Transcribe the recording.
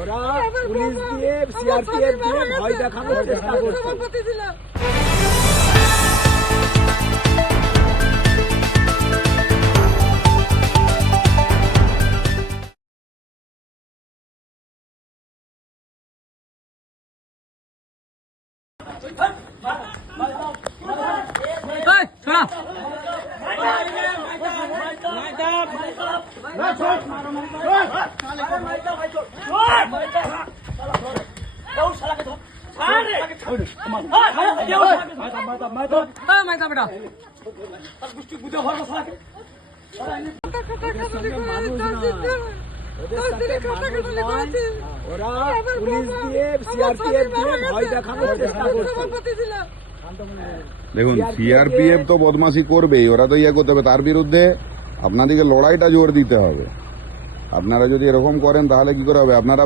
ওরা পুলিশ দিয়ে সিআরপিএফ দিয়ে ভয় দেখানোর চেষ্টা করছে। ওরা পুলিশ দিয়ে সিআরপিএফ দিয়ে ভয় দেখানোর চেষ্টা করছে। দেখুন, সিআরপিএফ তো বদমাশি করবেই, ওরা তো ইয়ে করতে হবে, তার বিরুদ্ধে আপনাদেরকে লড়াইটা জোর দিতে হবে। আপনারা যদি এরকম করেন তাহলে কি করে হবে? আপনারা